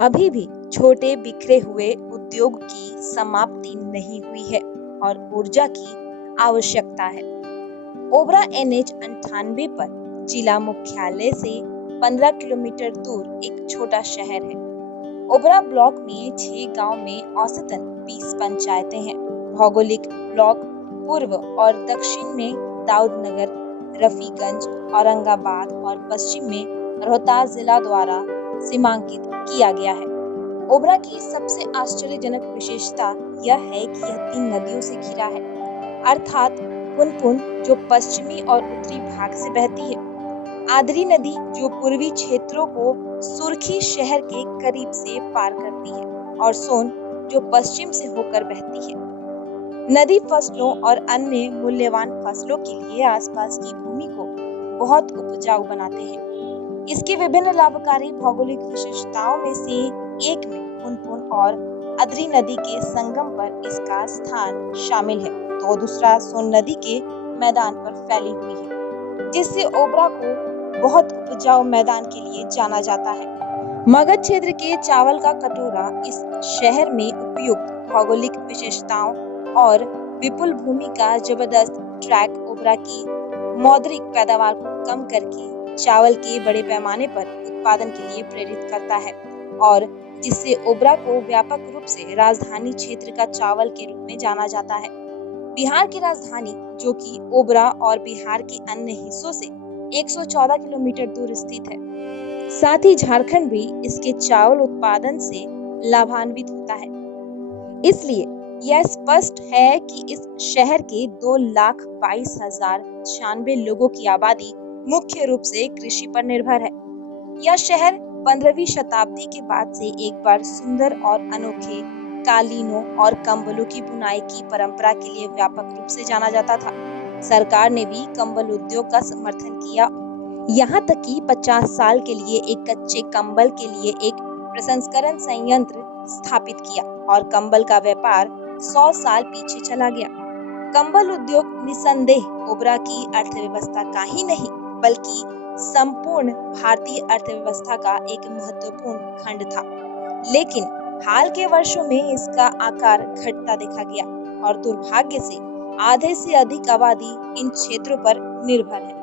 अभी भी छोटे बिखरे हुए उद्योग की समाप्ति नहीं हुई है और ऊर्जा की आवश्यकता है। ओबरा NH 98 पर जिला मुख्यालय से 15 किलोमीटर दूर एक छोटा शहर है। ओबरा ब्लॉक में 6 गांव में औसतन 20 पंचायतें हैं। भौगोलिक ब्लॉक पूर्व और दक्षिण में दाऊदनगर, रफीगंज, औरंगाबाद और पश्चिम में रोहतास जिला द्वारा सीमांकित किया गया है। ओबरा की सबसे आश्चर्यजनक विशेषता यह है कि यह 3 नदियों से घिरा है, अर्थात पुनपुन जो पश्चिमी और उत्तरी भाग से बहती है, आदरी नदी जो पूर्वी क्षेत्रों को सुर्खी शहर के करीब से पार करती है, और सोन जो पश्चिम से होकर बहती है। नदी फसलों और अन्य मूल्यवान फसलों के लिए आसपास की भूमि को बहुत उपजाऊ बनाते हैं। इसकी विभिन्न लाभकारी भौगोलिक विशेषताओं में से एक में पुनपुन और अदरी नदी के संगम पर इसका स्थान शामिल है, तो दूसरा सोन नदी के मैदान पर फैली हुई है, जिससे ओबरा को बहुत उपजाऊ मैदान के लिए जाना जाता है। मगध क्षेत्र के चावल का कटोरा इस शहर में उपयुक्त भौगोलिक विशेषताओं और विपुल भूमि का जबरदस्त ट्रैक ओबरा की मौद्रिक पैदावार को कम करके चावल के बड़े पैमाने पर उत्पादन के लिए प्रेरित करता है, और जिससे ओबरा को व्यापक रूप से राजधानी क्षेत्र का चावल के रूप में जाना जाता है। बिहार की राजधानी जो कि ओबरा और बिहार के अन्य हिस्सों से 114 किलोमीटर दूर स्थित है। साथ ही झारखंड भी इसके चावल उत्पादन से लाभान्वित होता है। इसलिए यह स्पष्ट है कि इस शहर के 2,22,096 लोगों की आबादी मुख्य रूप से कृषि पर निर्भर है। यह शहर 15वीं शताब्दी के बाद से एक बार सुंदर और अनोखे कालीनों और कंबलों की बुनाई की परंपरा के लिए व्यापक रूप से जाना जाता था। सरकार ने भी कंबल उद्योग का समर्थन किया, यहाँ तक कि 50 साल के लिए एक कच्चे कंबल के लिए एक प्रसंस्करण संयंत्र स्थापित किया और कंबल का व्यापार 100 साल पीछे चला गया। कंबल उद्योग निसंदेह ओबरा की अर्थव्यवस्था का ही नहीं बल्कि संपूर्ण भारतीय अर्थव्यवस्था का एक महत्वपूर्ण खंड था, लेकिन हाल के वर्षों में इसका आकार घटता देखा गया और दुर्भाग्य से आधे से अधिक आबादी इन क्षेत्रों पर निर्भर है।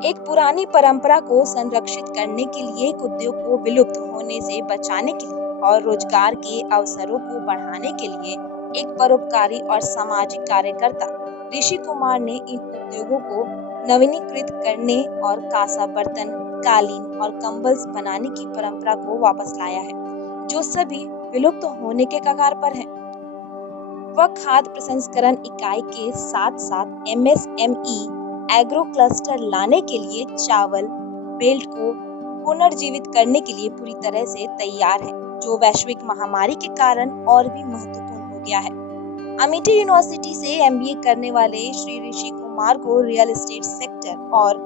एक पुरानी परंपरा को संरक्षित करने के लिए, एक उद्योग को विलुप्त होने से बचाने के लिए और रोजगार के अवसरों को बढ़ाने के लिए एक परोपकारी और सामाजिक कार्यकर्ता ऋषि कुमार ने इन उद्योगों को नवीनीकृत करने और कांसा बर्तन, कालीन और कंबल बनाने की परंपरा को वापस लाया है, जो सभी विलुप्त होने के कगार पर है। वह खाद्य प्रसंस्करण इकाई के साथ साथ MSME एग्रो क्लस्टर लाने के लिए चावल बेल्ट को पुनर्जीवित करने के लिए पूरी तरह से तैयार है, जो वैश्विक महामारी के कारण और भी महत्वपूर्ण हो गया है। अमेठी यूनिवर्सिटी से MBA करने वाले श्री ऋषि कुमार को रियल एस्टेट सेक्टर और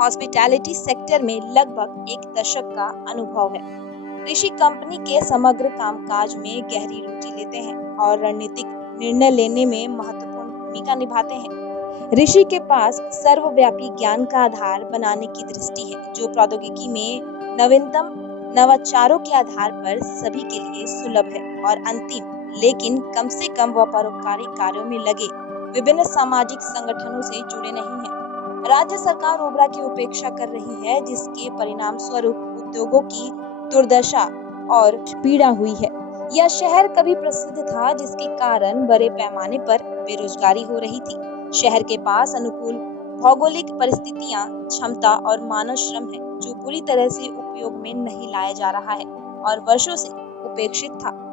हॉस्पिटैलिटी सेक्टर में लगभग एक दशक का अनुभव है। ऋषि कंपनी के समग्र कामकाज में गहरी रुचि लेते हैं और रणनीतिक निर्णय लेने में महत्वपूर्ण भूमिका निभाते हैं। ऋषि के पास सर्वव्यापी ज्ञान का आधार बनाने की दृष्टि है, जो प्रौद्योगिकी में नवीनतम नवाचारों के आधार पर सभी के लिए सुलभ है, और अंतिम लेकिन कम से कम वह परोपकारी कार्यों में लगे विभिन्न सामाजिक संगठनों से जुड़े नहीं हैं। राज्य सरकार ओबरा की उपेक्षा कर रही है, जिसके परिणाम स्वरूप उद्योगों की दुर्दशा और पीड़ा हुई है। यह शहर कभी प्रसिद्ध था, जिसके कारण बड़े पैमाने पर बेरोजगारी हो रही थी। शहर के पास अनुकूल भौगोलिक परिस्थितियां, क्षमता और मानव श्रम है, जो पूरी तरह से उपयोग में नहीं लाया जा रहा है और वर्षों से उपेक्षित था।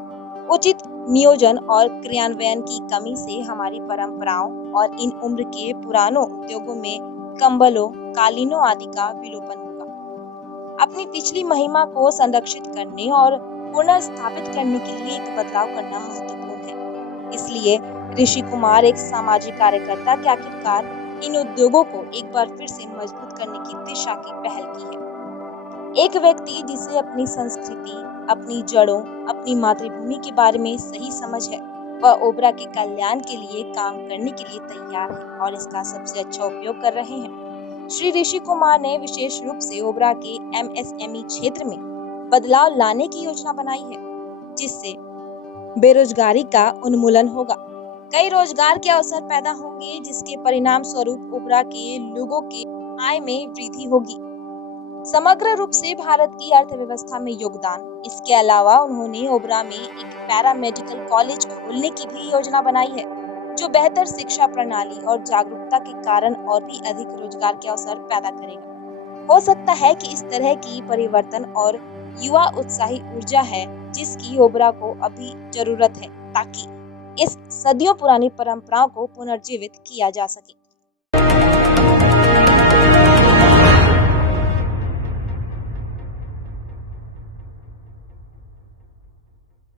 उचित नियोजन और क्रियान्वयन की कमी से हमारी परंपराओं और इन उम्र के पुरानों उद्योगों में कंबलों, कालीनों आदि का विलोपन होगा। अपनी पिछली महिमा को संरक्षित करने और पुनर्स्थापित करने के लिए एक बदलाव करना महत्वपूर्ण है। इसलिए ऋषि कुमार एक सामाजिक कार्यकर्ता के आखिरकार इन उद्योगों को एक बार फिर से मजबूत करने की दिशा की पहल की है। एक व्यक्ति जिसे अपनी संस्कृति, अपनी जड़ों, अपनी मातृभूमि के बारे में सही समझ है, वह ओबरा के कल्याण के लिए काम करने के लिए तैयार है और इसका सबसे अच्छा उपयोग कर रहे हैं। श्री ऋषि कुमार ने विशेष रूप से ओबरा के MSME क्षेत्र में बदलाव लाने की योजना बनाई है, जिससे बेरोजगारी का उन्मूलन होगा। कई रोजगार के अवसर पैदा होंगे, जिसके परिणाम स्वरूप ओबरा के लोगों के आय में वृद्धि होगी। समग्र रूप से भारत की अर्थव्यवस्था में योगदान। इसके अलावा उन्होंने ओबरा में एक पैरामेडिकल कॉलेज खोलने की भी योजना बनाई है, जो बेहतर शिक्षा प्रणाली और जागरूकता के कारण और भी अधिक रोजगार के अवसर पैदा करेगा। हो सकता है कि इस तरह की परिवर्तन और युवा उत्साही ऊर्जा है, जिसकी ओबरा को अभी जरूरत है, ताकि इस सदियों पुरानी परंपराओं को पुनर्जीवित किया जा सके।